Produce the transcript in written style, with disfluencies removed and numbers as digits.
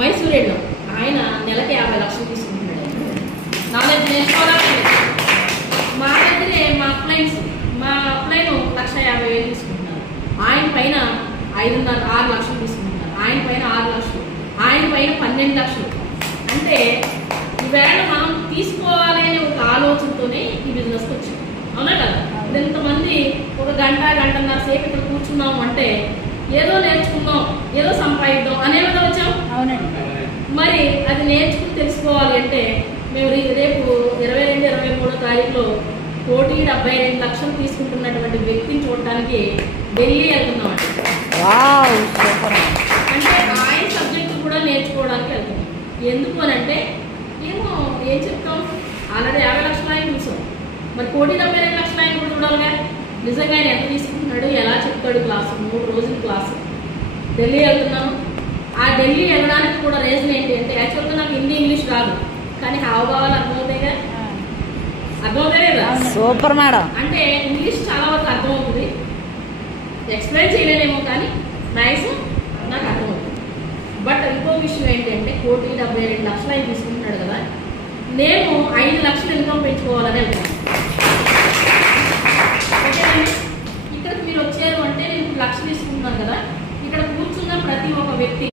మైసూర్ వెళ్ళాం. ఆయన నెలకి 50 లక్షలు తీసుకుంటున్నాడు. నాలెడ్జ్ నేర్చుకోవడానికి మా దగ్గరే మా అప్లైన్స్ 1,50,000 తీసుకుంటున్నారు. ఆయన పైన 6 లక్షలు తీసుకుంటున్నారు. ఆయన పైన 6 లక్షలు, ఆయన పైన 12 లక్షలు. అంటే ఈవేళ మనం తీసుకోవాలి అనే ఒక ఆలోచనతోనే ఈ బిజినెస్కి వచ్చాం. అవునా కదా? ఇంతమంది ఒక గంటన్నర సేపు ఇక్కడ కూర్చున్నాం అంటే ఏదో నేర్చుకుందాం, ఏదో సంపాదిద్దాం అనే విధంగా వచ్చాం. అవునండి. మరి అది నేర్చుకుని తెలుసుకోవాలి అంటే మేము రేపు 22-23 తారీఖులో 1,72,00,000 తీసుకుంటున్నటువంటి వ్యక్తిని చూడటానికి ఢిల్లీ వెళ్తున్నామండి. అంటే ఆయన సబ్జెక్టు కూడా నేర్చుకోవడానికి వెళ్తున్నాం. ఎందుకు అని అంటే ఏం చెప్తాం, ఆల్రెడీ 50 లక్షలు ఆయన చూసాం, మరి 1,72,00,000 ఆయన కూడా చూడాలిగా. నిజంగా ఆయన ఎంత తీసుకుంటున్నాడు, ఎలా చెప్తాడు క్లాసు, 3 రోజుల క్లాసు. ఢిల్లీ వెళ్తున్నాను. ఆ ఢిల్లీ వెళ్ళడానికి కూడా రీజన్ ఏంటి అంటే యాక్చువల్గా నాకు హిందీ ఇంగ్లీష్ రాదు, కానీ హావభావాలు అర్థమవుతాయిగా. అర్థమవుతాయి కదా? Super madam. అంటే ఇంగ్లీష్ చాలా వరకు అర్థమవుతుంది, ఎక్స్ప్లెయిన్ చేయలేనేమో కానీ మ్యాక్సిమం నాకు అర్థమవుతుంది. బట్ ఇంకో విషయం ఏంటంటే 1,72,00,000 ఆయన తీసుకుంటున్నాడు కదా, నేను 5 లక్షలు ఇన్కమ్ పెంచుకోవాలని వెళ్తాను.